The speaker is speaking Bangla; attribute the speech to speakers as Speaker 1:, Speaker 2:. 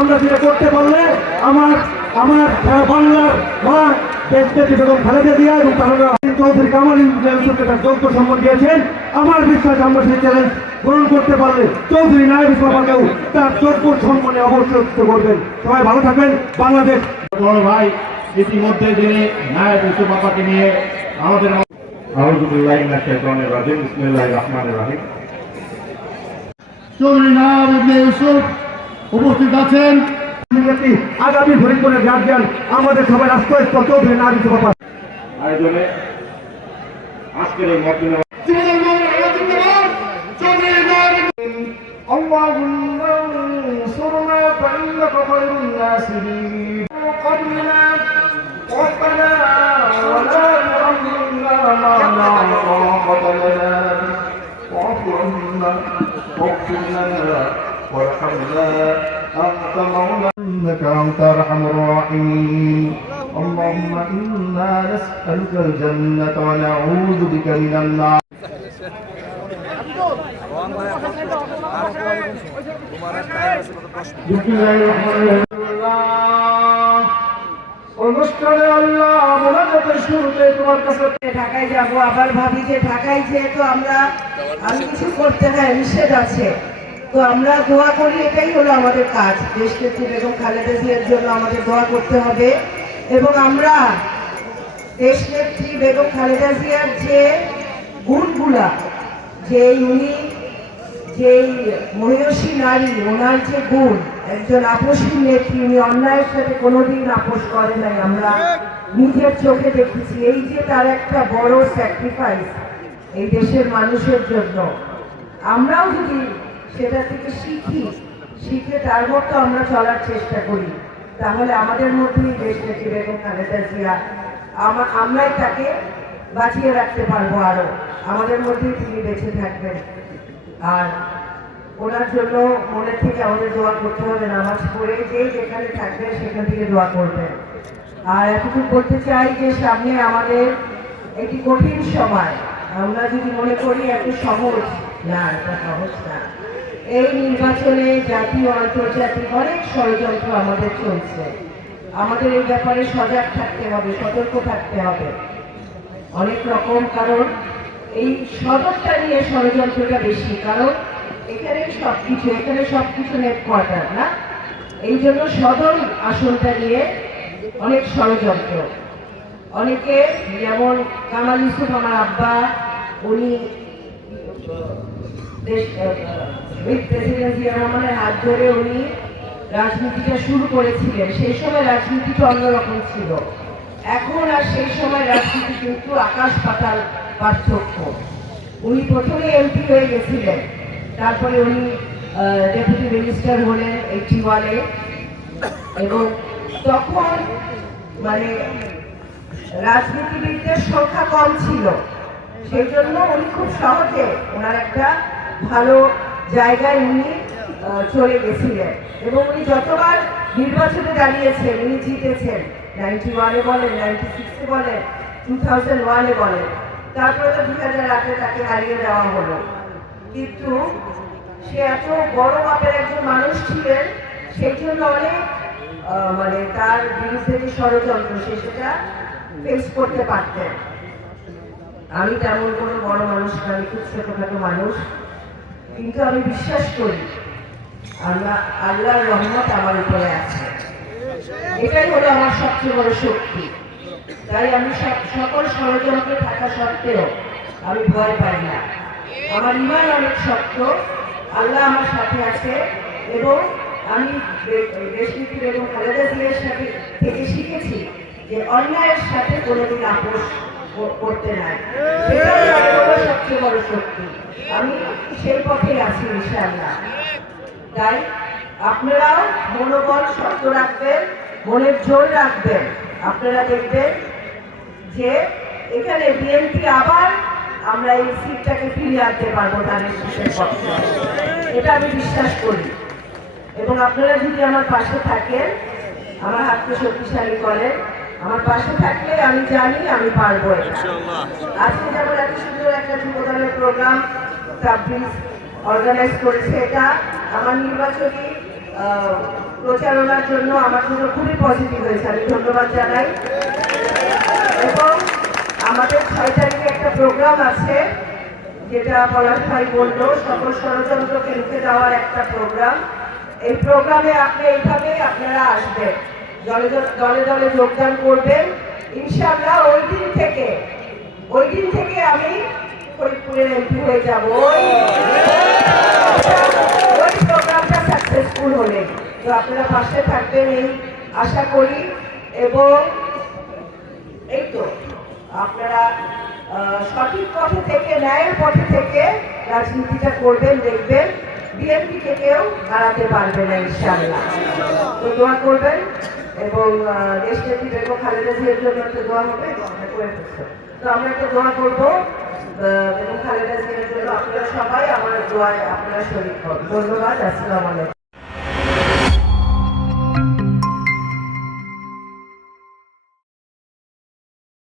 Speaker 1: আমরা যেটা করতে পারলে আমার আমার বাংলার মা দেশকে বেগম খালেদা জিয়া এবং তারা চৌধুরী কামাল ইউসুফকে তার যোগ্য সম্মান দিয়েছেন। আমার বিশ্বাস আমরা সেই চ্যালেঞ্জ গ্রহণ করতে পারলে চৌধুরী নায়ব ইসলামাকেও তার যোগ্য সম্মানে অবশ্যই করবেন। সবাই ভালো থাকবেন। বাংলাদেশ।
Speaker 2: বড় ভাই ইতিমধ্যে যিনি নায়ক ইউসুফ আপাকে নিয়ে আমাদের রাজিম। রহিম। চৌধুরী নায়ব ইউসুফ উপস্থিত আছেন
Speaker 1: ব্যক্তি আগামী ফরিদপুরের গার্জিয়ান আমাদের সবাই রাষ্ট্রস্থ চৌধুরী নায়ব ইউসুফ আপা
Speaker 2: আয়োজনে আজকের এই মত
Speaker 1: اللهم انصرنا فإنك خير الناصرين قبلنا ربنا ولا تحملنا ما لا طاقة لنا واعف عنا واغفر لنا وارحمنا أنت مولانا
Speaker 2: إنك أنت أرحم الراحمين
Speaker 1: اللهم إنا نسألك الجنة ونعوذ بك من النار অনুষ্ঠানে আল্লাহ মোনাজাতের শুরুতে তোমার কাছে
Speaker 3: ঢাকায় যাব আবার ভাবি যে ঢাকায় যেহেতু আমরা আমি কিছু করতে হয় নিষেধ আছে তো আমরা দোয়া করি, এটাই হলো আমাদের কাজ। দেশনেত্রী বেগম খালেদা জিয়ার জন্য আমাদের দোয়া করতে হবে। এবং আমরা দেশনেত্রী বেগম খালেদা জিয়ার যে গুণগুলা, যে উনি যেই মহিষী নারী, ওনার যে গুণ, একজন আপসী নেত্রী, উনি অন্যায়ের সাথে কোনোদিন আপোষ করে নাই। আমরা নিজের চোখে দেখেছি। এই যে তার একটা বড় স্যাক্রিফাইস এই দেশের মানুষের জন্য। আমরাও যদি সেটা থেকে শিখি, শিখে তার মতো আমরা চলার চেষ্টা করি। তাহলে আমাদের মধ্যেই দেশ নেত্রী বেগম খালেদা জিয়া। আমা- আমরাই তাকে বাঁচিয়ে রাখতে পারব আরও আমাদের মধ্যেই তিনি বেঁচে থাকবেন। আর ওনার জন্য মনে থেকে আমাদের দোয়া করতে হবে, নামাজ পড়ে যে যেখানে থাকবেন সেখান থেকে দোয়া করবেন। আর এতটুকু বলতে চাই যে সামনে আমাদের একটি কঠিন সময়। আমরা যদি মনে করি এত সহজ, না, এটা সহজ না। এই নির্বাচনে জাতীয় আন্তর্জাতিক অনেক ষড়যন্ত্র আমাদের চলছে। আমাদের এই ব্যাপারে সজাগ থাকতে হবে, সতর্ক থাকতে হবে। অনেক রকম কারণ, এই সদরটা নিয়ে ষড়যন্ত্রটা বেশি, কারণ এখানে সব কিছু এখানে সব কিছু নেট কোয়ার্টার না? এই জন্য সদর আসনটা নিয়ে অনেক ষড়যন্ত্র। অনেকে যেমন কামাল ইউসুফ আমার আব্বা, উনি দেশ রহমানের হাত ধরে উনি রাজনীতিটা শুরু করেছিলেন। সেই সময় রাজনীতিটা অন্যরকম ছিল। এখন আর সেই সময় রাজনীতি কিন্তু আকাশ পাতাল পার্থক্য। উনি প্রথমে এমপি হয়ে গেছিলেন। তারপরে উনি ডেপুটি মিনিস্টার হলেন এইটি ওয়ানে এবং তখন মানে রাজনীতিবিদদের সংখ্যা কম ছিল। সেই জন্য উনি খুব সহজে ওনার একটা ভালো জায়গায় উনি চলে গেছিলেন। এবং উনি যতবার নির্বাচনে দাঁড়িয়েছেন, উনি জিতেছেন। নাইনটি ওয়ানে বলেন নাইনটি সিক্সে বলেন টু থাউজেন্ড ওয়ানে বলেন। তারপরে তো দুই হাজার আটে তাকে হারিয়ে দেওয়া হলো। কিন্তু সে এত বড় মাপের একজন মানুষ ছিলেন, সেই জন্য অনেক মানে তার বিরুদ্ধে যে ষড়যন্ত্র, সে সেটা ফেস করতে পারতেন। আমি তেমন কোনো বড় মানুষ না, আমি খুব ছোটোখাটো মানুষ। কিন্তু আমি বিশ্বাস করি আল্লাহ, আল্লাহর রহমত আমার উপরে আছে। এটাই হলো আমার সবচেয়ে বড় শক্তি। তাই আমি সকল ষড়যন্ত্রে থাকা সত্ত্বেও আমি ভয় পাই না। আমার ইমান অনেক শক্ত, আল্লাহ আমার সাথে আছে এবং আমি বে- দেশনীতি এবং খালেদা জিয়ার সাথে থেকে শিখেছি যে অন্যায়ের সাথে কোনোদিন আপোষ করতে নাই সেটাই আমার হলো সবচেয়ে বড় শক্তি। আমি সেই পথেই আছি, ইনশাআল্লাহ। তাই আপনারাও মনোবল শক্ত রাখবেন, মনের জোর রাখবেন। আপনারা দেখবেন যে এখানে বিএনপি আবার আমরা এই সিটটাকে ফিরিয়ে আনতে পারব ধানের শীষের পক্ষে। এটা আমি বিশ্বাস করি। এবং আপনারা যদি আমার পাশে থাকেন, আমার হাতকে শক্তিশালী করেন আমার পাশে থাকলে আমি জানি আমি পারব আজকে যেমন এত সুন্দর একটা যুবদলের প্রোগ্রাম সাবরিজ অর্গানাইজ করেছে এটা। আমার নির্বাচনী প্রচারণার জন্য আমার জন্য খুবই পজিটিভ হয়েছে আমি ধন্যবাদ জানাই। এবং আমাদের ছয় তারিখে একটা প্রোগ্রাম আছে যেটা পলাশ ভাই বলল সকল ষড়যন্ত্রকে রুখে দেওয়ার একটা প্রোগ্রাম এই প্রোগ্রামে আপনি এইভাবেই আপনারা আসবেন। দলে দলে- দলে যোগদান করবেন। ইনশাআল্লাহ ওই দিন থেকে, ওই দিন থেকে আমি ফরিদপুরের এমপি হয়ে যাব। ওই প্রোগ্রামটা সাকসেসফুল হলে। তো আপনারা পাশে থাকবেন এই আশা করি। এবং এই তো, আপনারা সঠিক পথে থেকে, ন্যায়ের পথে থেকে রাজনীতিটা করবেন, দেখবেন। বিএনপিকে কেউ হারাতে পারবে না, ইনশাআল্লাহ। তো দোয়া করবেন। এবং দেশনেত্রী বেগম খালেদা জিয়ার জন্য একটা দোয়া হবে আমরা তো আমরা একটা দোয়া করব বেগম খালেদা জিয়ার জন্য। আপনারা সবাই আমার দোয়ায় আপনারা শরীর ধন্যবাদ, আসসালামু আলাইকুম।